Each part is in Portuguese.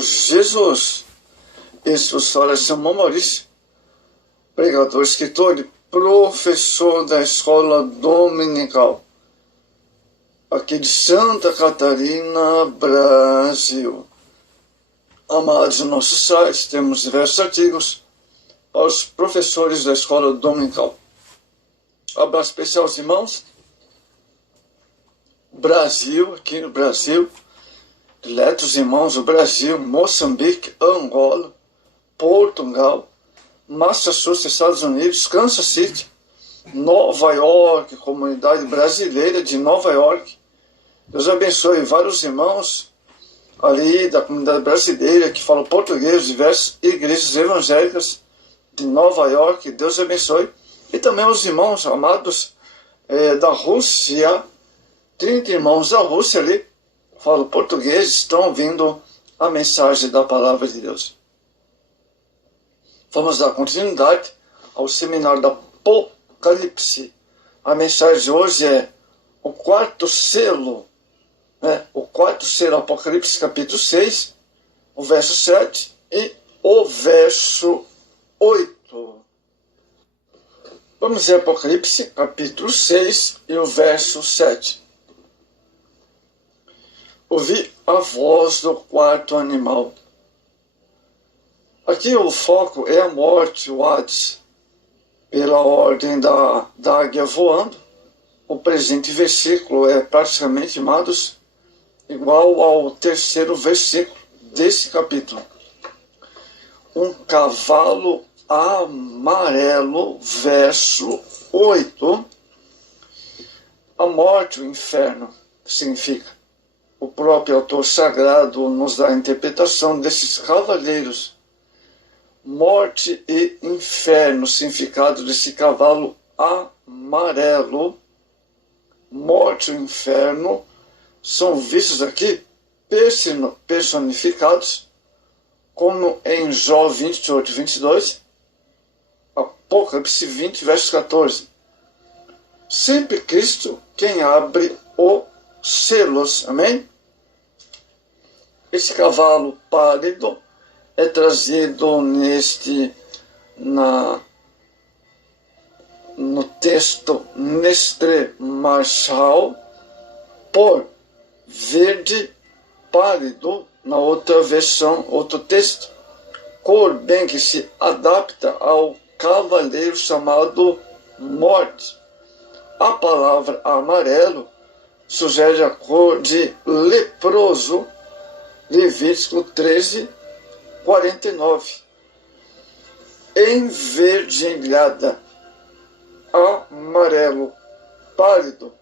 Senhor Jesus. Este é Samuel Maurício, pregador, escritor e professor da escola dominical, aqui de Santa Catarina, Brasil. Amados, no nosso site temos diversos artigos aos professores da escola dominical. Abraço especial aos irmãos Brasil, aqui no Brasil, diletos irmãos do Brasil, Moçambique, Angola, Portugal, Massachusetts, Estados Unidos, Kansas City, Nova York, comunidade brasileira de Nova York. Deus abençoe vários irmãos ali da comunidade brasileira que falam português, diversas igrejas evangélicas de Nova York. Deus abençoe. E também os irmãos amados da Rússia, 30 irmãos da Rússia ali, falam português, estão ouvindo a mensagem da palavra de Deus. Vamos dar continuidade ao seminário da Apocalipse. A mensagem de hoje é o quarto selo, o quarto selo, Apocalipse capítulo 6, o verso 7 e o verso 8. Vamos ver Apocalipse capítulo 6 e o verso 7. Ouvi a voz do quarto animal. Aqui o foco é a morte, o Hades, pela ordem da águia voando. O presente versículo é praticamente, amados, igual ao terceiro versículo desse capítulo. Um cavalo amarelo, verso 8. A morte, o inferno, significa. O próprio autor sagrado nos dá a interpretação desses cavaleiros. Morte e inferno, significado desse cavalo amarelo. Morte e inferno são vistos aqui personificados, como em Jó 28, 22, Apocalipse 20, verso 14. Sempre Cristo quem abre os selos, amém? Esse cavalo pálido é trazido no texto Nestlé Marshall por verde pálido, na outra versão, outro texto, cor bem que se adapta ao cavaleiro chamado morte. A palavra amarelo sugere a cor de leproso, Levítico 13, 49. Enverdilhada, amarelo pálido,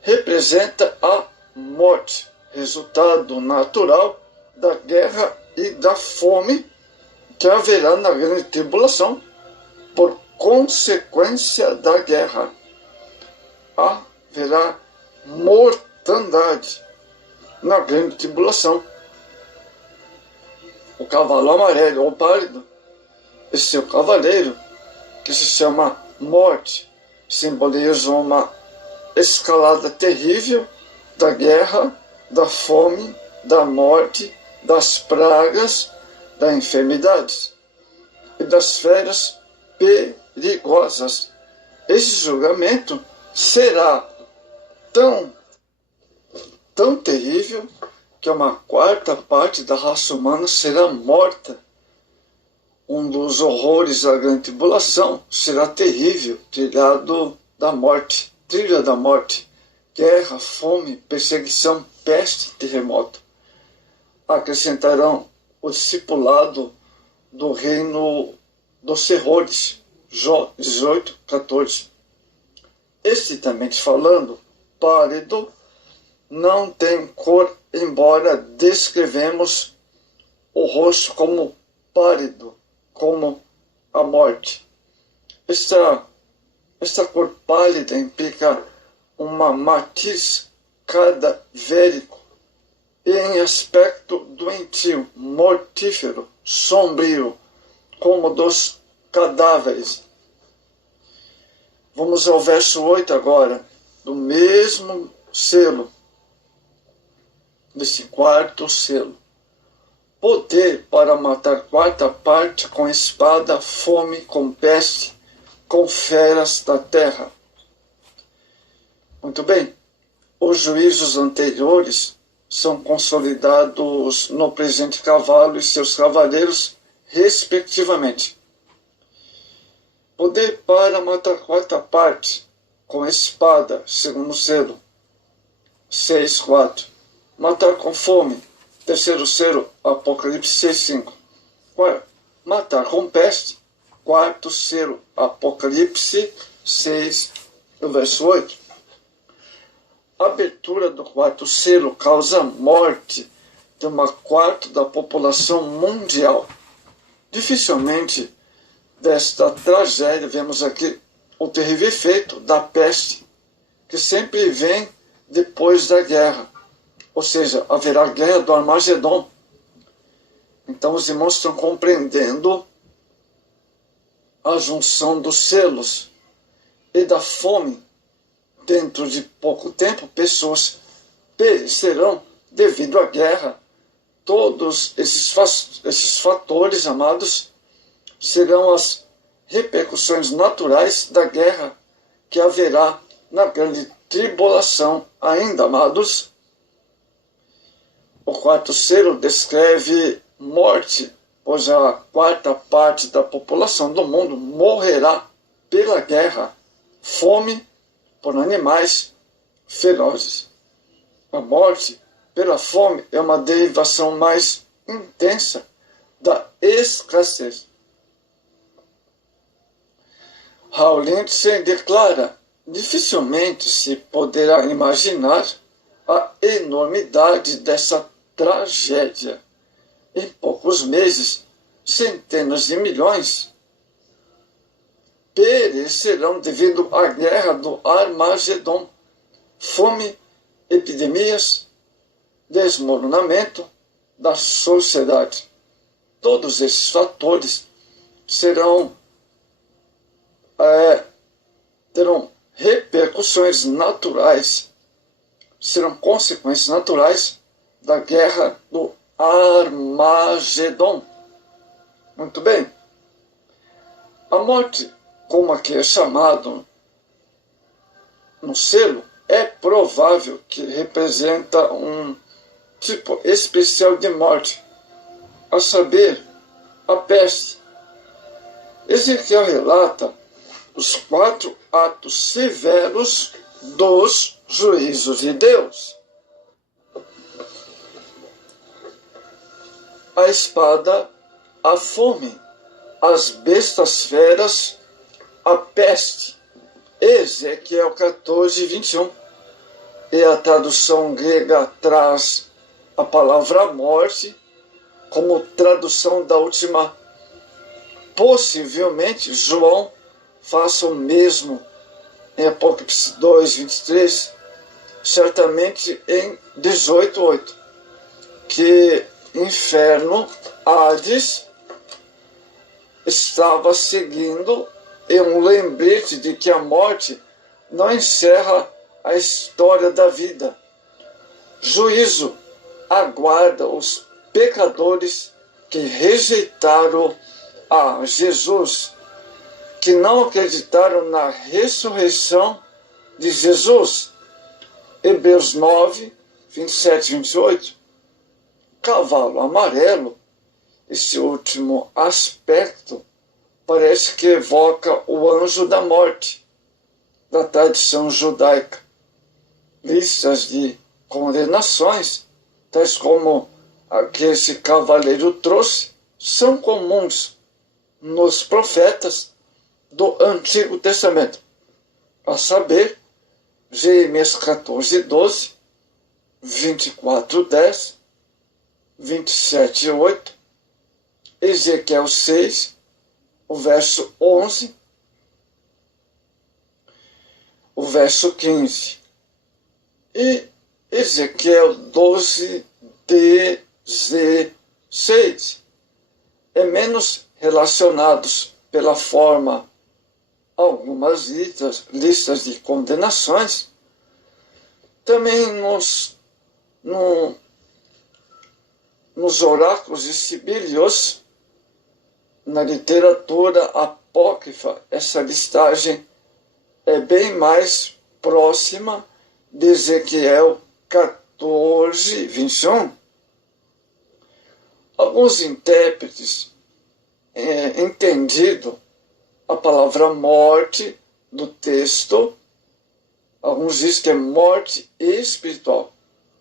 representa a morte, resultado natural da guerra e da fome que haverá na grande tribulação por consequência da guerra. Haverá mortandade na grande tribulação. O cavalo amarelo ou pálido, esse é o cavaleiro que se chama morte, simboliza uma escalada terrível da guerra, da fome, da morte, das pragas, das enfermidades e das feras perigosas. Esse julgamento será tão terrível que uma quarta parte da raça humana será morta. Um dos horrores da grande tribulação será terrível, trilha da morte, guerra, fome, perseguição, peste, terremoto. Acrescentarão o discipulado do reino dos terrores, Jó 18, 14. Estritamente falando, pálido não tem cor, embora descrevemos o rosto como pálido, como a morte. Esta cor pálida implica uma matiz cadavérico e em aspecto doentio, mortífero, sombrio, como dos cadáveres. Vamos ao verso 8 agora, do mesmo selo, desse quarto selo. poder para matar quarta parte com espada, fome, com peste, com feras da terra. Muito bem, os juízos anteriores são consolidados no presente cavalo e seus cavaleiros, respectivamente. Poder para matar quarta parte com espada, segundo selo, 6:4. Matar com fome, terceiro selo, Apocalipse 6:5. Matar com peste, quarto selo, Apocalipse 6, verso 8. A abertura do quarto selo causa a morte de 1/4 da população mundial. Dificilmente desta tragédia vemos aqui o terrível efeito da peste, que sempre vem depois da guerra, ou seja, haverá a guerra do Armagedon. Então os irmãos estão compreendendo a junção dos selos e da fome. Dentro de pouco tempo, pessoas perecerão devido à guerra. Todos esses fatores, amados, serão as repercussões naturais da guerra que haverá na grande tribulação ainda, amados. O quarto selo descreve morte, pois a quarta parte da população do mundo morrerá pela guerra, fome, por animais ferozes. A morte pela fome é uma derivação mais intensa da escassez. Hal Lindsey declara: dificilmente se poderá imaginar a enormidade dessa tragédia. Em poucos meses, centenas de milhões perecerão devido à guerra do Armagedon, fome, epidemias, desmoronamento da sociedade. Todos esses fatores terão repercussões naturais, serão consequências naturais da guerra do Armagedon. Muito bem. A morte, como aqui é chamado no selo, é provável que representa um tipo especial de morte, a saber, a peste. Ezequiel relata os 4 atos severos dos juízos de Deus: a espada, a fome, as bestas feras, a peste. Ezequiel 14:21. E a tradução grega traz a palavra morte como tradução da última. Possivelmente João faça o mesmo em Apocalipse 2:23, certamente em 18:8, que inferno, Hades, estava seguindo e um lembrete de que a morte não encerra a história da vida. Juízo aguarda os pecadores que rejeitaram a Jesus, que não acreditaram na ressurreição de Jesus. Hebreus 9, 27 e 28. Cavalo amarelo, esse último aspecto, parece que evoca o anjo da morte, da tradição judaica. Listas de condenações, tais como a que esse cavaleiro trouxe, são comuns nos profetas do Antigo Testamento, a saber, Jeremias 14:12, 24:10, 27:8, Ezequiel 6, o verso 11, o verso 15, e Ezequiel 12:16. É menos relacionados pela forma algumas listas de condenações, também nos oráculos de Sibelius, na literatura apócrifa, essa listagem é bem mais próxima de Ezequiel 14, 21. Alguns intérpretes entendido a palavra morte do texto, alguns dizem que é morte espiritual,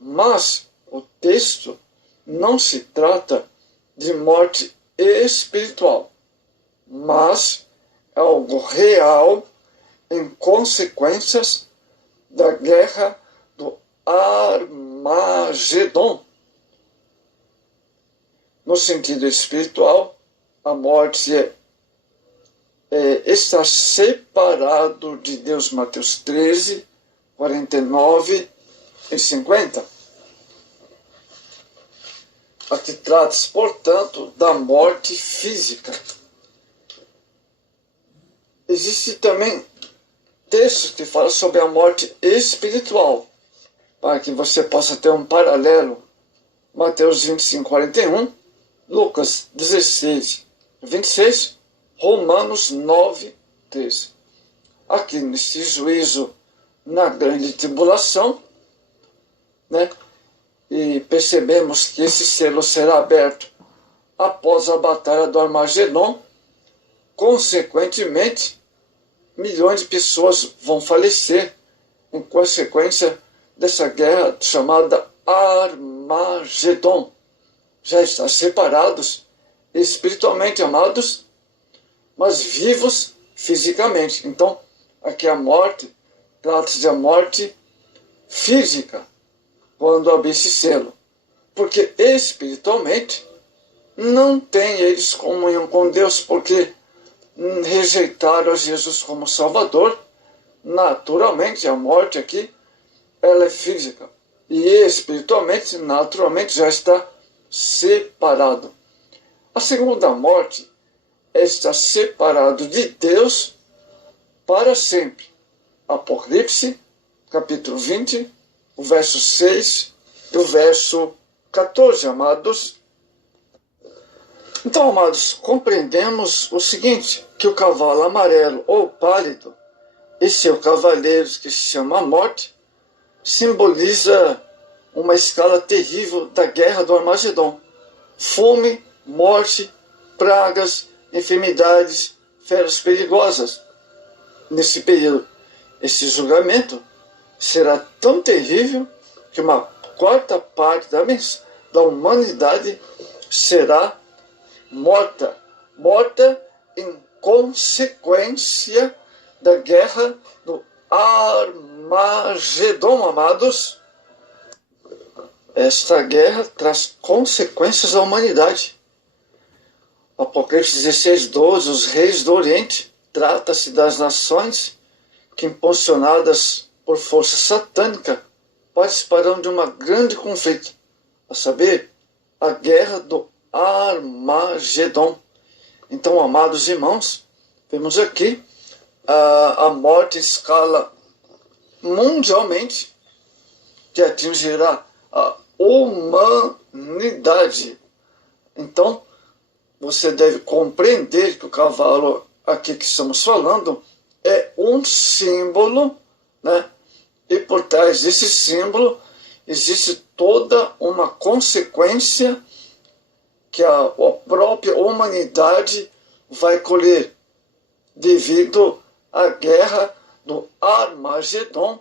mas o texto não se trata de morte espiritual, mas é algo real em consequências da guerra do Armagedon. No sentido espiritual, a morte está separado de Deus, Mateus 13, 49 e 50. Aqui trata-se, portanto, da morte física. Existe também textos que falam sobre a morte espiritual, para que você possa ter um paralelo. Mateus 25, 41, Lucas 16, 26, Romanos 9, 13. Aqui nesse juízo na grande tribulação, né? E percebemos que esse selo será aberto após a batalha do Armagedon. Consequentemente, milhões de pessoas vão falecer em consequência dessa guerra chamada Armagedon. Já estão separados espiritualmente, amados, mas vivos fisicamente. Então, aqui a morte, trata-se de a morte física, quando abre esse selo. Porque espiritualmente, não tem eles comunhão com Deus, porque rejeitaram a Jesus como Salvador. Naturalmente, a morte aqui, ela é física. E espiritualmente, naturalmente, já está separado. A segunda morte está separado de Deus para sempre. Apocalipse, capítulo 20, o verso 6 e o verso 14, amados. Então, amados, compreendemos o seguinte, que o cavalo amarelo ou pálido, esse é o cavaleiro que se chama a morte, simboliza uma escala terrível da guerra do Armagedon. Fome, morte, pragas, enfermidades, feras perigosas. Nesse período, esse julgamento será tão terrível que uma quarta parte da humanidade será morta em consequência da guerra do Armagedon, amados. Esta guerra traz consequências à humanidade. Apocalipse 16, 12, os reis do Oriente, trata-se das nações que, impulsionadas por força satânica, participarão de uma grande conflito, a saber, a guerra do Armagedon. Então, amados irmãos, vemos aqui a morte em escala mundialmente, que atingirá a humanidade. Então, você deve compreender que o cavalo aqui que estamos falando é um símbolo, né? E por trás desse símbolo existe toda uma consequência que a própria humanidade vai colher devido à guerra do Armagedon.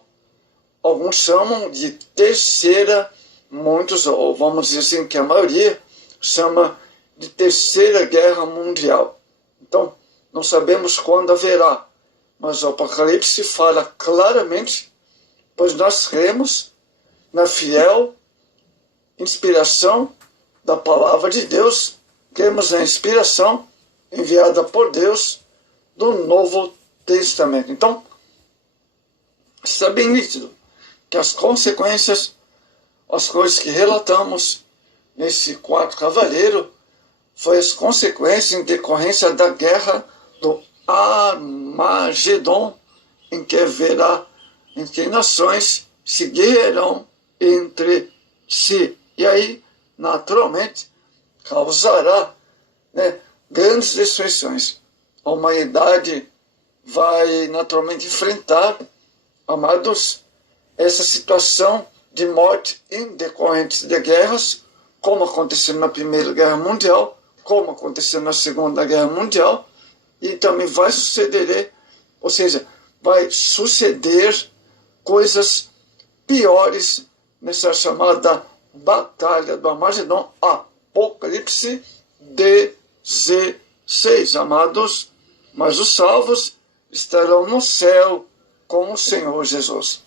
Alguns chamam de terceira, muitos, ou vamos dizer assim, que a maioria chama de terceira guerra mundial. Então, não sabemos quando haverá, mas o Apocalipse fala claramente, pois nós cremos na fiel inspiração da palavra de Deus, cremos na inspiração enviada por Deus do Novo Testamento. Então, está bem nítido que as consequências, as coisas que relatamos nesse quarto cavaleiro, foi as consequências em decorrência da guerra do Armagedon, em que nações se guerrearão entre si. E aí naturalmente causará, né, grandes destruições. A humanidade vai naturalmente enfrentar, amados, essa situação de morte em decorrentes de guerras, como aconteceu na Primeira Guerra Mundial, como aconteceu na Segunda Guerra Mundial, e também vai suceder, ou seja, vai suceder coisas piores nessa chamada Batalha do Armagedon, Apocalipse 16, amados, mas os salvos estarão no céu com o Senhor Jesus.